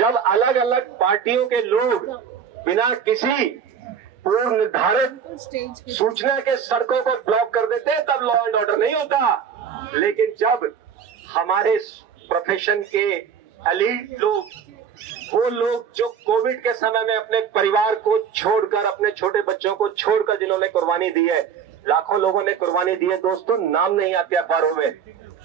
जब अलग अलग पार्टियों के लोग बिना किसी पूर्व निर्धारित सूचना के सड़कों को ब्लॉक कर देते हैं तब लॉ एंड ऑर्डर नहीं होता। लेकिन जब हमारे प्रोफेशन के एलीट लोग, वो लोग जो कोविड के समय में अपने परिवार को छोड़कर, अपने छोटे बच्चों को छोड़कर जिन्होंने कुर्बानी दी है, लाखों लोगों ने कुर्बानी दी है दोस्तों, नाम नहीं आते अखबारों में,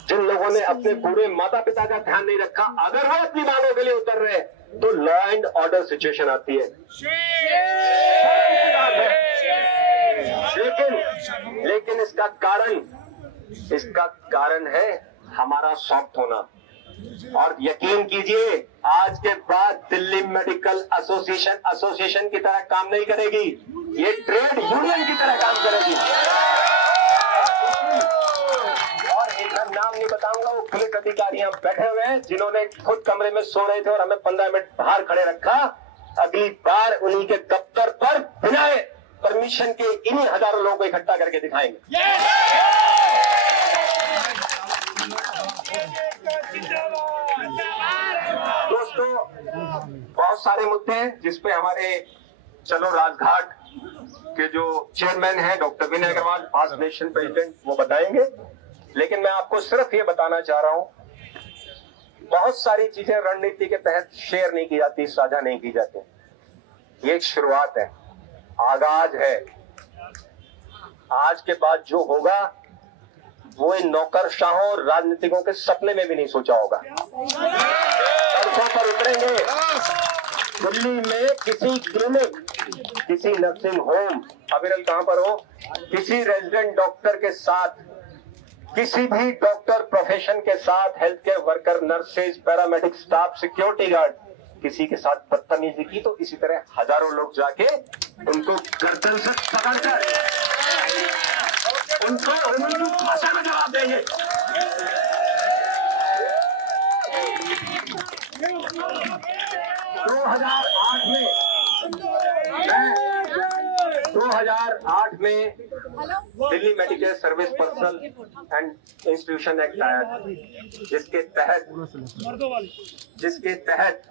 जिन लोगों ने अपने बूढ़े माता पिता का ध्यान नहीं रखा, अगर वो अपनी मांगों के लिए उतर रहे तो लॉ एंड ऑर्डर सिचुएशन आती है। लेकिन इसका कारण है हमारा सॉफ्ट होना। और यकीन कीजिए, आज के बाद दिल्ली मेडिकल एसोसिएशन की तरह काम नहीं करेगी, ये ट्रेड यूनियन की तरह काम करेगी। और एक नाम नहीं बताऊंगा, वो पुलिस अधिकारी यहाँ बैठे हुए हैं जिन्होंने खुद कमरे में सो रहे थे और हमें 15 मिनट बाहर खड़े रखा। अगली बार उन्हीं के दफ्तर पर बिना परमिशन के इन्हीं हजारों लोगों को इकट्ठा करके दिखाएंगे। दोस्तों, बहुत सारे मुद्दे हैं जिसपे हमारे चलो राजघाट के जो चेयरमैन हैं डॉक्टर विनय अग्रवाल, पास्ट नेशन प्रेसिडेंट, वो बताएंगे। लेकिन मैं आपको सिर्फ ये बताना चाह रहा हूं, बहुत सारी चीजें रणनीति के तहत शेयर नहीं की जाती, साझा नहीं की जाती। ये एक शुरुआत है, आगाज है। आज के बाद जो होगा वो इन नौकरशाहों और राजनीतिकों के सपने में भी नहीं सोचा होगा। सड़कों पर उतरेंगे। दिल्ली में किसी क्लिनिक, किसी नर्सिंग होम, अविरल कहां पर हो, किसी रेजिडेंट डॉक्टर के साथ, किसी भी डॉक्टर प्रोफेशन के साथ, health care worker, nurses, paramedic staff, security guard, किसी के साथ बदतमीजी की तो इसी तरह हजारों लोग जाके उनको गर्दन से पकड़कर उनको उन्हीं भाषा में जवाब देंगे। 2008 में Delhi medical service personal and institution act आया, जिसके तहत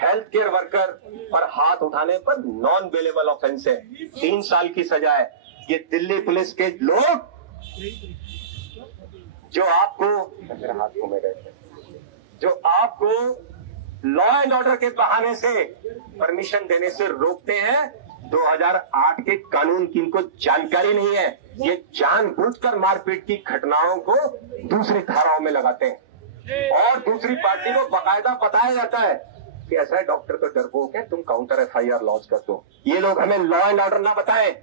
हेल्थ केयर वर्कर पर हाथ उठाने पर नॉन बेलेबल ऑफेंस है, 3 साल की सजा है। ये दिल्ली पुलिस के लोग जो आपको लॉ एंड ऑर्डर के बहाने से परमिशन देने से रोकते हैं, 2008 के कानून की इनको जानकारी नहीं है। ये जानबूझकर मारपीट की घटनाओं को दूसरी धाराओं में लगाते हैं और दूसरी पार्टी को बाकायदा बताया जाता है कि ऐसा है डॉक्टर तो डरपोक है, तुम काउंटर FIR लॉन्च कर दो। ये लोग हमें लॉ एंड ऑर्डर ना बताएं,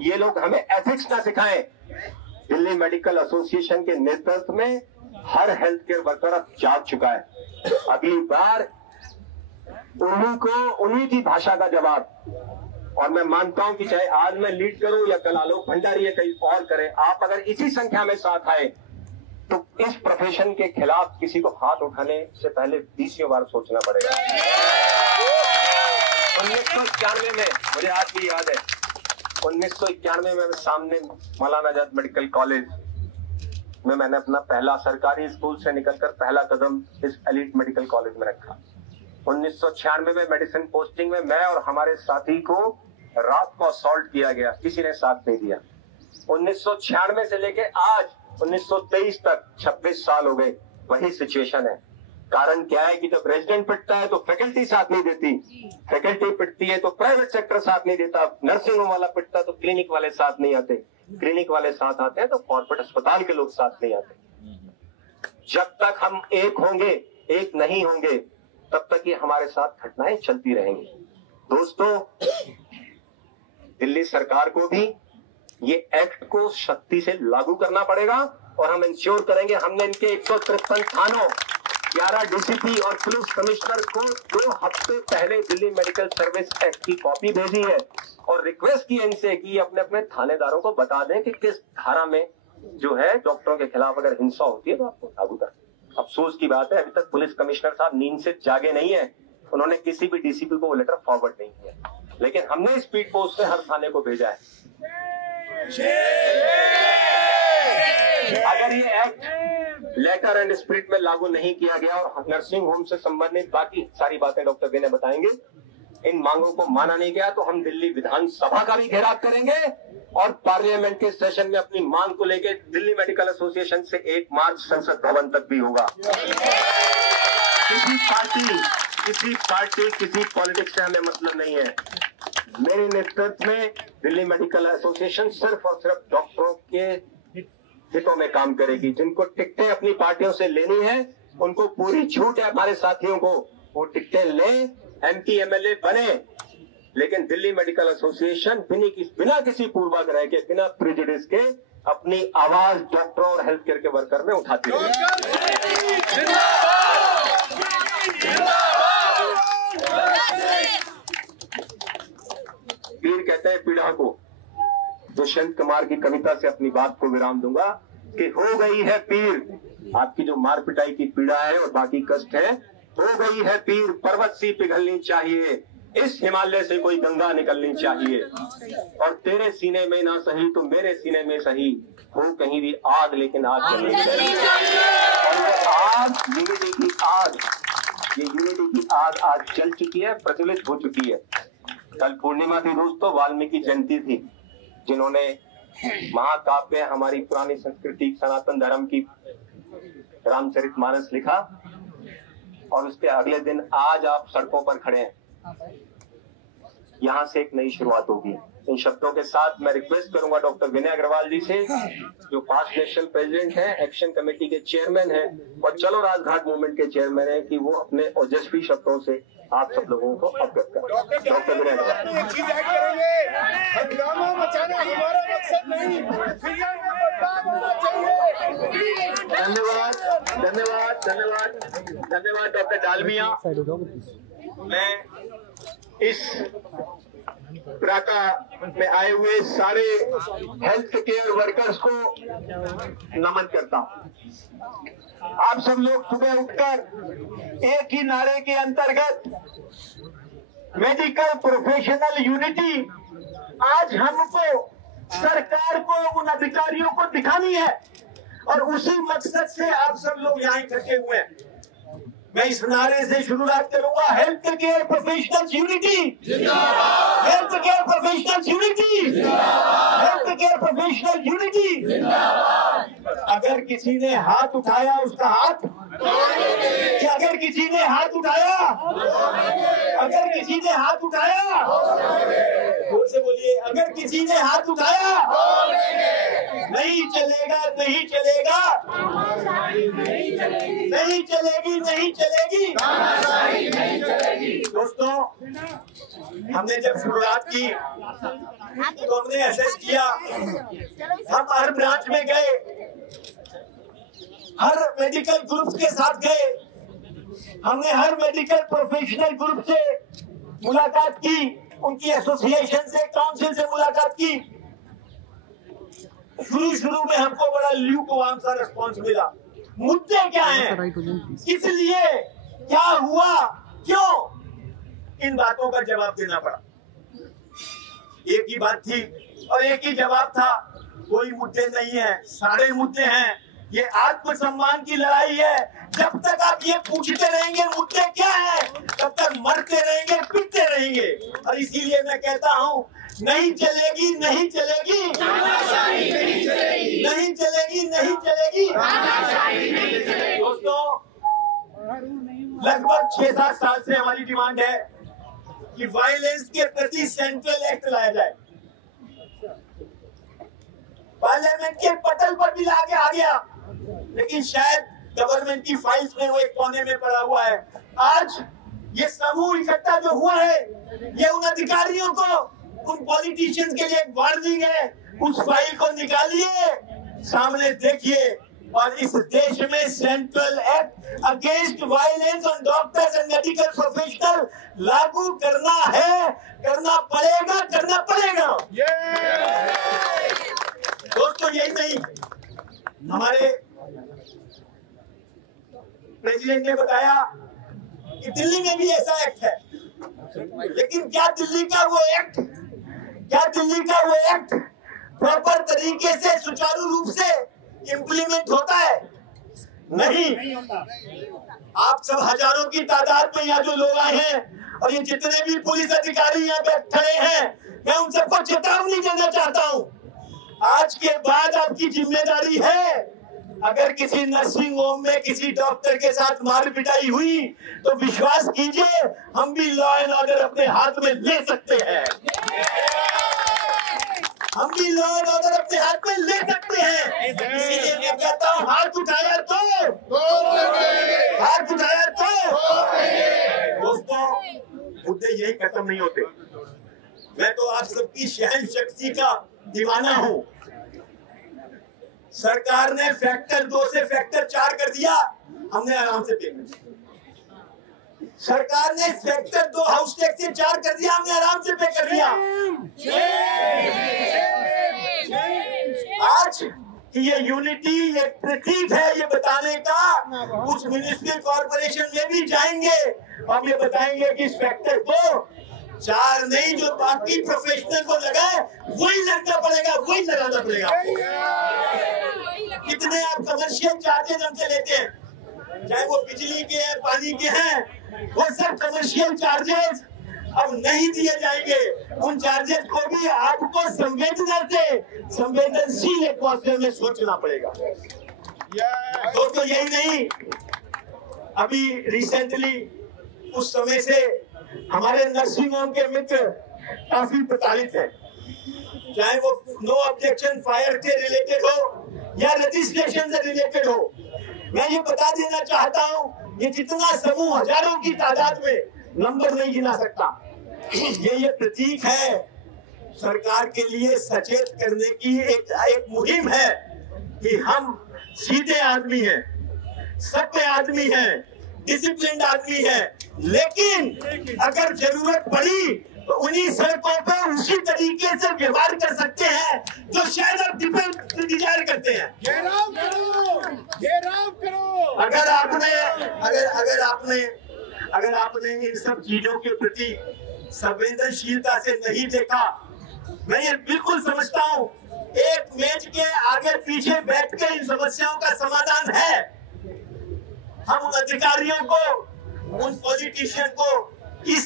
ये लोग हमें एथिक्स ना सिखाएं। दिल्ली मेडिकल एसोसिएशन के नेतृत्व में हर हेल्थ केयर वर्कर अब जाग चुका है। अगली बार उन्हीं की भाषा का जवाब। और मैं मानता हूं कि चाहे आज मैं लीड करूं या कल आलोक भंडारी या कहीं और करे, आप अगर इसी संख्या में साथ आए तो इस प्रोफेशन के खिलाफ किसी को हाथ उठाने से पहले 20 बार सोचना पड़ेगा। 1991 में, मुझे आज भी याद है, 1991 में सामने मौलाना आजाद मेडिकल कॉलेज में मैंने अपना पहला सरकारी स्कूल से निकलकर पहला कदम इस एलीट मेडिकल कॉलेज में रखा। 1996 में मेडिसिन पोस्टिंग में मैं और हमारे साथी को रात को असॉल्ट किया गया, किसी ने साथ नहीं दिया। 1996 से लेके आज 1923 तक 26 साल हो गए, वही सिचुएशन है। कारण क्या है कि जब रेजिडेंट पिटता है तो फैकल्टी साथ नहीं देती, फैकल्टी पिटती है तो प्राइवेट सेक्टर साथ नहीं देता, नर्सिंग होम वाला पिटता है तो क्लिनिक वाले साथ नहीं आते, क्लिनिक वाले साथ आते हैं तो कॉर्पोरेट अस्पताल के लोग साथ नहीं आते। जब तक हम एक होंगे, एक नहीं होंगे, तब तक ये हमारे साथ घटनाएं चलती रहेंगी। दोस्तों, दिल्ली सरकार को भी ये एक्ट को सख्ती से लागू करना पड़ेगा और हम इंश्योर करेंगे। हमने इनके 153 थानों, 11 DCP और पुलिस कमिश्नर को 2 हफ्ते पहले दिल्ली मेडिकल सर्विस एक्ट की कॉपी भेजी है और रिक्वेस्ट की इनसे कि अपने अपने थानेदारों को बता दें कि किस धारा में जो है डॉक्टरों के खिलाफ अगर हिंसा होती है तो आपको लागू करें। अफसोस की बात है, अभी तक पुलिस कमिश्नर साहब नींद से जागे नहीं है, उन्होंने किसी भी DCP को वो लेटर फॉरवर्ड नहीं किया, लेकिन हमने स्पीड पोस्ट से हर थाने को भेजा है। अगर ये एक्ट लेटर एंड स्पिरिट में लागू नहीं किया गया और नर्सिंग होम से संबंधित बाकी सारी बातें डॉक्टर विनय बताएंगे, इन मांगों को माना नहीं गया तो हम दिल्ली विधानसभा का भी घेराव करेंगे और पार्लियामेंट के सेशन में अपनी मांग को लेकर दिल्ली मेडिकल एसोसिएशन से 1 मार्च संसद भवन तक भी होगा। किसी पार्टी किसी पॉलिटिक्स से हमें मतलब नहीं है। मेरे नेतृत्व में दिल्ली मेडिकल एसोसिएशन सिर्फ और सिर्फ डॉक्टरों के हितों में काम करेगी। जिनको टिकटें अपनी पार्टियों से लेनी है उनको पूरी छूट है, हमारे साथियों को वो टिकटें लें, MP MLA बने, लेकिन दिल्ली मेडिकल एसोसिएशन बिना किसी पूर्वाग्रह के, बिना प्रेजुडिस के अपनी आवाज डॉक्टरों और हेल्थ केयर के वर्कर में उठाती है। पीर कहते हैं पीड़ा को। दुष्यंत कुमार की कविता से अपनी बात को विराम दूंगा कि हो गई है पीर, आपकी जो मार पिटाई की पीड़ा है और बाकी कष्ट है, हो गई है पीर, पर्वत सी पिघलनी चाहिए, इस हिमालय से कोई गंगा निकलनी चाहिए, और तेरे सीने में ना सही तो मेरे सीने में सही, हो कहीं भी आग लेकिन आग जलनी चाहिए। और ये आग यूनिटी की आग, ये यूनिटी की आग आज जल चुकी है, प्रज्वलित हो चुकी है। कल पूर्णिमा थी दोस्तों, वाल्मीकि जयंती थी, जिन्होंने महाकाव्य हमारी पुरानी संस्कृति सनातन धर्म की रामचरितमानस लिखा, और उसके अगले दिन आज आप सड़कों पर खड़े हैं। यहाँ से एक नई शुरुआत होगी। इन शब्दों के साथ मैं रिक्वेस्ट करूंगा डॉक्टर विनय अग्रवाल जी से, जो पास्ट नेशनल प्रेसिडेंट हैं, एक्शन कमेटी के चेयरमैन हैं और चलो राजघाट मूवमेंट के चेयरमैन हैं, कि वो अपने ओजस्वी शब्दों से आप सब लोगों को अवगत करें। डॉक्टर विनय अग्रवाल। धन्यवाद धन्यवाद धन्यवाद धन्यवाद डॉक्टर डालमिया। मैं इस प्राका में आए हुए सारे हेल्थ केयर वर्कर्स को नमन करता हूं। आप सब लोग सुबह उठकर एक ही नारे के अंतर्गत मेडिकल प्रोफेशनल यूनिटी, आज हमको सरकार को, उन अधिकारियों को दिखानी है, और उसी मकसद से आप सब लोग यहाँ इकट्ठे हुए हैं। मैं इस नारे से शुरुआत करूंगा, हेल्थ केयर प्रोफेशनल्स यूनिटी जिंदाबाद, हेल्थ केयर प्रोफेशनल्स यूनिटी जिंदाबाद, हेल्थ केयर प्रोफेशनल यूनिटी जिंदाबाद। अगर किसी ने हाथ उठाया उसका हाथ, कि अगर किसी ने हाथ उठाया, अगर किसी ने हाथ उठाया, जोर से बोलिए, अगर किसी ने हाथ उठाया, नहीं चलेगा, नहीं चलेगा, नहीं चलेगी, नहीं चलेगी। दोस्तों, हमने जब शुरुआत की तो हमने असेस किया, हम हर ब्रांच में गए, हर मेडिकल ग्रुप के साथ गए, हमने हर मेडिकल प्रोफेशनल ग्रुप से मुलाकात की, उनकी एसोसिएशन से, काउंसिल से मुलाकात की। शुरू में हमको बड़ा ल्यूकवार्म सा रिस्पॉन्स मिला। मुद्दे क्या हैं, किस लिए, क्या हुआ, क्यों, इन बातों का जवाब देना पड़ा। एक ही बात थी और एक ही जवाब था, कोई मुद्दे नहीं है, सारे मुद्दे हैं। ये आत्मसम्मान की लड़ाई है। जब तक आप ये पूछते रहेंगे मुद्दे क्या है, तब तक मरते रहेंगे, पिटते रहेंगे। और इसीलिए मैं कहता हूँ, नहीं चलेगी, नहीं चलेगी, नहीं चलेगी, नहीं चलेगी, नहीं चलेगी। दोस्तों, लगभग 6-7 साल से हमारी डिमांड है कि वायलेंस के प्रति सेंट्रल एक्ट लाया जाए। पार्लियामेंट के पटल पर भी लाके आ गया, लेकिन शायद गवर्नमेंट की फाइल्स में वो एक कोने में पड़ा हुआ है। आज ये समूह इकट्ठा जो हुआ है, ये उन अधिकारियों को, उन पॉलिटिशियंस के लिए एक वार्निंग है। उस फाइल को निकालिए, सामने देखिए, और इस देश में central act against violence on doctors and medical professional लागू करना है, करना पड़ेगा, करना पड़ेगा। दोस्तों, यही नहीं, हमारे प्रेसिडेंट ने बताया कि दिल्ली में भी ऐसा एक्ट है, लेकिन क्या दिल्ली का वो एक्ट प्रॉपर तरीके से, सुचारू रूप से इम्प्लीमेंट होता है? नहीं। आप सब हजारों की तादाद में यहाँ जो लोग आए हैं और ये जितने भी पुलिस अधिकारी यहाँ पे खड़े हैं, मैं उन सबको चेतावनी देना चाहता हूँ। आज के बाद आपकी जिम्मेदारी है, अगर किसी नर्सिंग होम में किसी डॉक्टर के साथ मार पिटाई हुई तो विश्वास कीजिए हम भी लॉ एंड ऑर्डर अपने हाथ में ले सकते हैं। हम भी लॉ एंड ऑर्डर अपने हाथ में ले सकते हैं। इसीलिए मैं कहता हूँ हाथ उठाया तो हाथ उठाया तो। दोस्तों, मुद्दे यही खत्म नहीं होते। मैं तो आप सबकी सहन शक्ति का दीवाना हूँ। सरकार ने फैक्टर 2 से फैक्टर 4 कर दिया, हमने आराम से पेमेंट। सरकार ने फैक्टर 2 हाउस टैक्स से 4 कर दिया, हमने आराम से पे कर दिया। आज ये यूनिटी एक प्रतीक है ये बताने का, कुछ म्युनिसिपल कॉर्पोरेशन में भी जाएंगे और ये बताएंगे कि इस फैक्टर को 4 नहीं, जो बाकी प्रोफेशनल को लगा है वही लगना पड़ेगा, वही लगाना पड़ेगा। कितने आप कमर्शियल चार्जेस हमसे लेते हैं, चाहे वो बिजली के हैं, पानी के हैं, वो सब कमर्शियल चार्जेस अब नहीं दिए जाएंगे। उन चार्जेस को भी आपको संवेदनशील एटमॉस्फेयर में सोचना पड़ेगा। दोस्तों, यही नहीं, अभी रिसेंटली उस समय से हमारे नर्सिंग होम के मित्र काफी प्रताड़ित हैं, चाहे वो नो ऑब्जेक्शन फायर से रिलेटेड हो या रजिस्ट्रेशन से रिलेटेड हो। मैं ये बता देना चाहता हूँ, ये जितना समूह हजारों की तादाद में नंबर नहीं गिना सकता, ये प्रतीक है सरकार के लिए सचेत करने की एक मुहिम है कि हम सीधे आदमी हैं, सभ्य आदमी हैं, डिसिप्लिन आदमी है, लेकिन अगर जरूरत पड़ी तो उन्हीं सड़कों पर उसी तरीके से व्यवहार कर सकते हैं जो शायद आप डिजायर करते हैं। अगर आपने इन सब चीजों के प्रति संवेदनशीलता से नहीं देखा, मैं ये बिल्कुल समझता हूँ एक मेज के आगे पीछे बैठ के इन समस्याओं का समाधान है। हम उन अधिकारियों को, उन पॉलिटिशियन को इस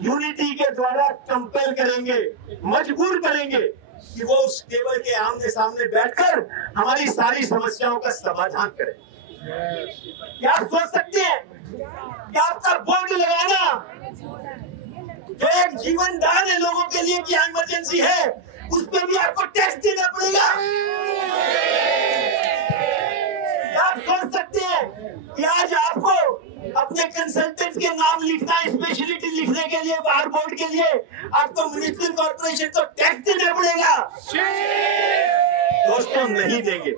यूनिटी के द्वारा कंपेल करेंगे, मजबूर करेंगे कि वो उस टेबल के आमने सामने बैठकर हमारी सारी समस्याओं का समाधान करें। क्या आप सोच सकते हैं कि आपका बोर्ड लगाना जो एक जीवन दान है लोगों के लिए, क्या इमरजेंसी है, उस पर भी आपको टैक्स देना पड़ेगा? आप सोच सकते हैं कि आज आपको अपने कंसल्टेंट के नाम लिखना, स्पेशलिटी लिखने के लिए बाहर बोर्ड के लिए आपको म्युनिसिपल कॉर्पोरेशन को टैक्स देना पड़ेगा? दोस्तों, नहीं देंगे,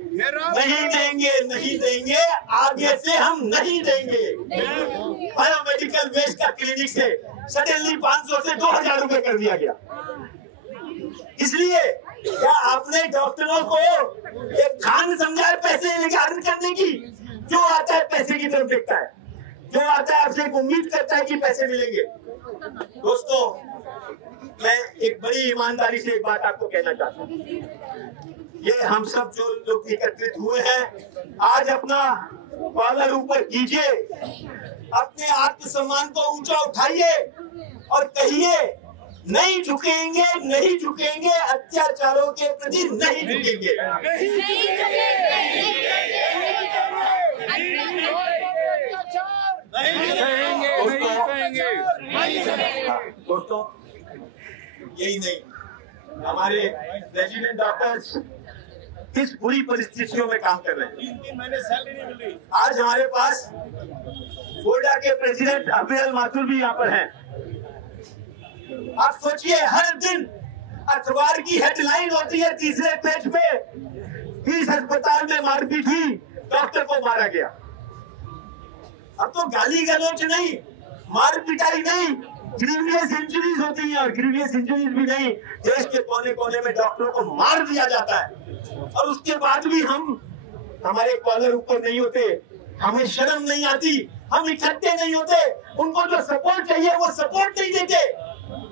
नहीं देंगे, नहीं देंगे, आगे से हम नहीं देंगे। बायोमेडिकल वेस्ट का क्लिनिक से सडनली 500 से 2000 रुपए कर दिया गया। इसलिए क्या आपने डॉक्टरों को एक खान समझा पैसे निर्धारित करने की? जो आता है पैसे की तरफ देखता है, जो आता है आपसे उम्मीद करता है कि पैसे मिलेंगे। दोस्तों, मैं एक बड़ी ईमानदारी से एक बात आपको कहना चाहता हूँ, ये हम सब जो लोग एकत्रित हुए हैं, आज अपना कॉलर ऊपर कीजिए, अपने आत्मसम्मान को ऊंचा उठाइए और कहिए नहीं झुकेंगे, नहीं झुकेंगे, अत्याचारों के प्रति नहीं झुकेंगे। दोस्तों, यही नहीं, हमारे रेजिडेंट डॉक्टर्स किस बुरी परिस्थितियों में काम कर रहे हैं। 3 महीने सैलरी नहीं मिल रही। आज हमारे पास फोर्डा के प्रेसिडेंट अभियल माथुर भी यहाँ पर हैं। आप सोचिए, हर दिन अखबार की हेडलाइन होती है तीसरे पेज पे, इस अस्पताल में मारपीट हुई, डॉक्टर को मारा गया। अब तो गाली गलौज नहीं, मार पिटाई नहीं, ग्रीवियस इंजरीज होती है, और ग्रीवियस इंजरीज भी नहीं, देश के कोने कोने में डॉक्टरों को मार दिया जाता है और उसके बाद भी हमारे कॉलर ऊपर नहीं होते, हमें शर्म नहीं आती, हम इकट्ठे नहीं होते, उनको जो सपोर्ट चाहिए वो सपोर्ट नहीं देते।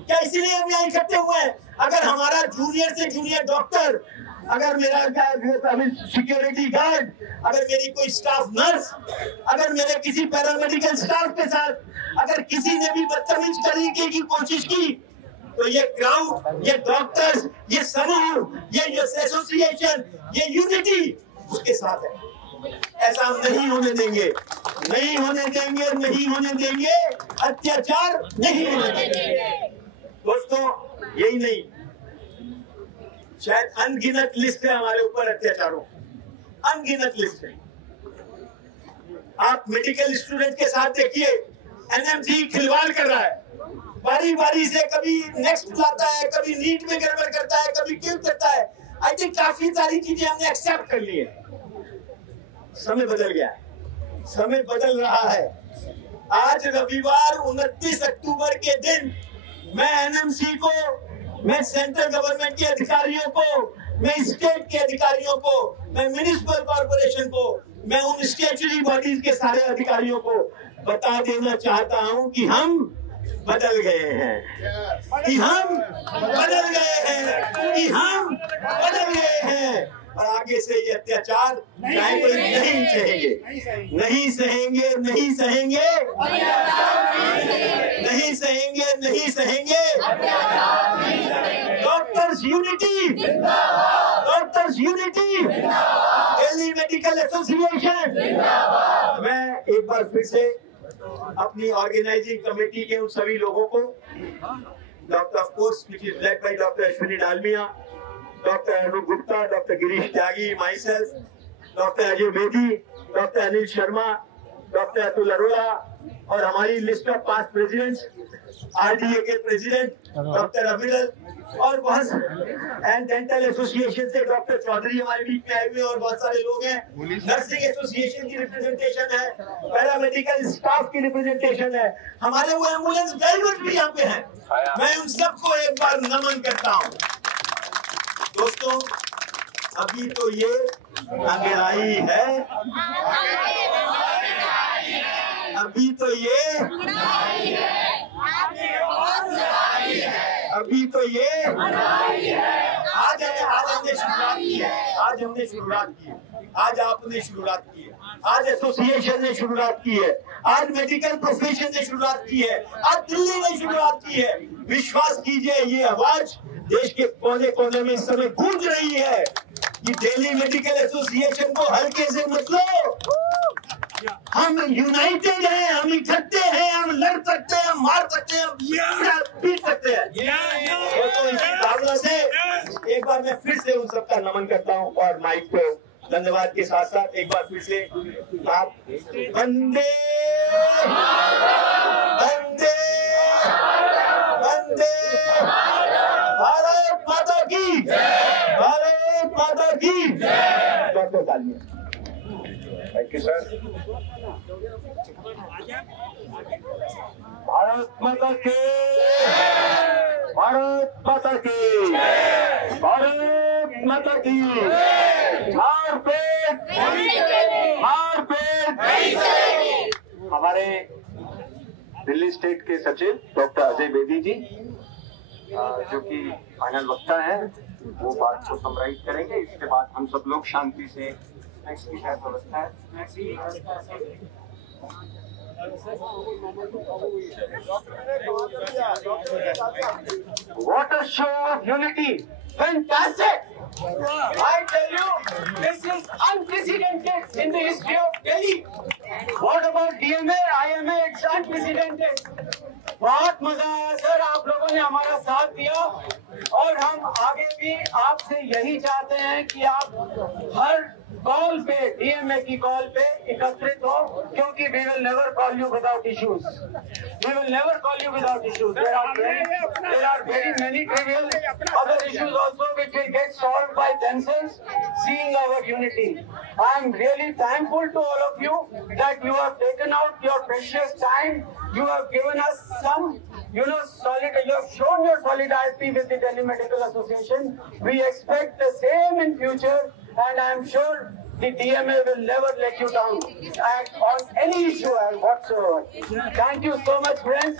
क्या इसीलिए हम यहाँ इकट्ठे हुए हैं? अगर हमारा जूनियर से जूनियर डॉक्टर अगर मेरा सिक्योरिटी गार्ड, अगर मेरी कोई स्टाफ नर्स, अगर मेरे किसी पैरामेडिकल स्टाफ के साथ अगर किसी ने भी बदतमीज करने की कोशिश की, तो ये क्राउड, ये डॉक्टर्स, ये समूह, ये एसोसिएशन, ये यूनिटी उसके साथ है। ऐसा हम नहीं होने देंगे, नहीं होने देंगे, नहीं होने देंगे, अत्याचार नहीं होने देंगे। दोस्तों, यही नहीं, शायद अनगिनत लिस्ट है हमारे ऊपर अत्याचारों, अनगिनत लिस्ट है। आप मेडिकल स्टूडेंट के साथ देखिए, एनएमसी खिलवाड़ कर रहा है, बारी बारी से कभी नेक्स्ट लाता है, कभी नीट में गड़बड़ करता है, कभी क्यों करता है। आई थिंक काफी सारी चीजें हमने एक्सेप्ट कर ली है। समय बदल गया है, समय बदल रहा है। आज रविवार 29 अक्टूबर के दिन मैं एनएमसी को, मैं सेंट्रल गवर्नमेंट के अधिकारियों को, मैं स्टेट के अधिकारियों को, मैं म्युनिसिपल कॉर्पोरेशन को, मैं उन स्टेचुरी बॉडीज के सारे अधिकारियों को बता देना चाहता हूं कि हम बदल गए हैं, कि हम बदल गए हैं, कि हम बदल गए हैं। और आगे से ये अत्याचार चाहे कोई नहीं सहेंगे, नहीं सहेंगे, नहीं सहेंगे, नहीं सहेंगे, नहीं सहेंगे। Doctors unity, doctors unity, Delhi medical association. मैं एक बार फिर से अपनी ऑर्गेनाइजिंग कमेटी के उन सभी लोगों को, doctor of course which is led by doctor Ashwini Dalmia, doctor Anoop Gupta, doctor Girish Tyagi, myself, doctor Ajay Bedi, doctor Anil Sharma, doctor Atul Arora और हमारी list of past presidents, RDA के प्रेसिडेंट डॉक्टर अविरल और बहुत एंड डेंटल एसोसिएशन से डॉक्टर चौधरी हमारे बीच में आए हुए और बहुत सारे लोग हैं। नर्सिंग एसोसिएशन की रिप्रेजेंटेशन है, पैरामेडिकल स्टाफ की रिप्रेजेंटेशन है, हमारे वो एम्बुलेंस ड्राइवर भी यहाँ पे हैं। मैं उन सबको एक बार नमन करता हूँ। दोस्तों, अभी तो ये अंगड़ाई है, अभी तो ये, अभी तो ये आज हमने शुरुआत की है, आज हमने शुरुआत की है, आज आपने शुरुआत की है, आज एसोसिएशन ने शुरुआत की है, आज मेडिकल प्रोफेशन ने शुरुआत की है, आज दिल्ली ने शुरुआत की है। विश्वास कीजिए, ये आवाज देश के कोने कोने में इस समय गूंज रही है कि दिल्ली मेडिकल एसोसिएशन को हल्के से मत लो। हम यूनाइटेड हैं, हम इकट्ठे हैं, हम लड़ सकते हैं, हम मार सकते हैं, हम पीट सकते हैं। तो इसी भावना से एक बार मैं फिर से उन सबका नमन करता हूं और माइक को धन्यवाद के साथ साथ एक बार फिर से आप वंदे वंदे वंदे भारत माता की, भारत माता की। डॉक्टर तालियां। Thank you sir. भारत माता की, भारत माता की, भारत माता की। मारपीट, मारपीट। हमारे दिल्ली स्टेट के सचिव डॉक्टर अजय बेदी जी, जो कि फाइनल वक्ता है, वो बात को समराइज करेंगे। इसके बाद हम सब लोग शांति से नेक्स्ट की शायद व्यवस्था है। What a show of unity! Fantastic! I tell you, this is unprecedented in the history of Delhi. What about DMA, IMA? It's unprecedented. बहुत मजा आया सर, आप लोगों ने हमारा साथ दिया और हम आगे भी आपसे यही चाहते हैं कि आप हर कॉल पे, डीएमए की कॉल पे एकत्रित हो, क्योंकि we will never call you without issues. We will never call you without issues. There are very many trivial other issues also which will get solved by themselves, seeing our unity. I am really thankful to all of you that you have taken out your precious time. You have given us some, you have shown your solidarity with the Delhi Medical Association. We expect the same in future, and I am sure the DMA will never let you down on any issue whatsoever. Thank you so much, friends.